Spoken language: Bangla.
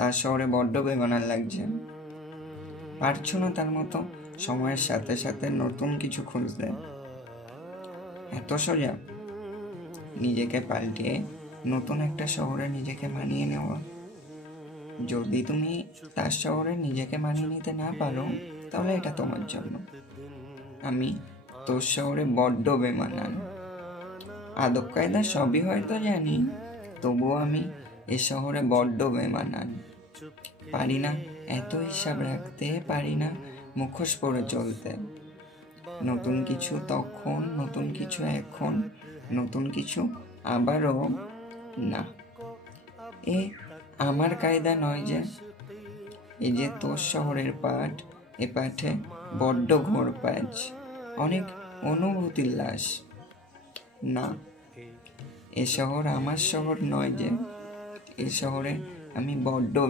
তার শহরে বড্ড বেমানান লাগছে। পারছো না তার মতো সময়ের সাথে সাথে নতুন কিছু খুঁজতে? এত সোজা নিজেকে পাল্টিয়ে নতুন একটা শহরে নিজেকে মানিয়ে নেওয়া। যদি তুমি তার শহরে নিজেকে মানিয়ে নিতে না পারো, তাহলে এটা তোমার জন্য। আমি তোর শহরে বড্ড বেমানান। আদব কায়দা সবই হয়তো জানি, তবুও আমি এ শহরে বড্ড বেমানান। পারি না এত হিসাব রাখতে, পারি না মুখোশ পরে চলতে। নতুন কিছু তখন, নতুন কিছু এখন, নতুন কিছু আবারও না। এ আমার কায়দা নয় যে। এই যে তোর শহরের পাঠ, এ পাঠে বড্ড ঘোর প্যাচ, অনেক অনুভূতির লাশ। না, এ শহর আমার শহর নয় যে। এ শহরে আমি বড্ড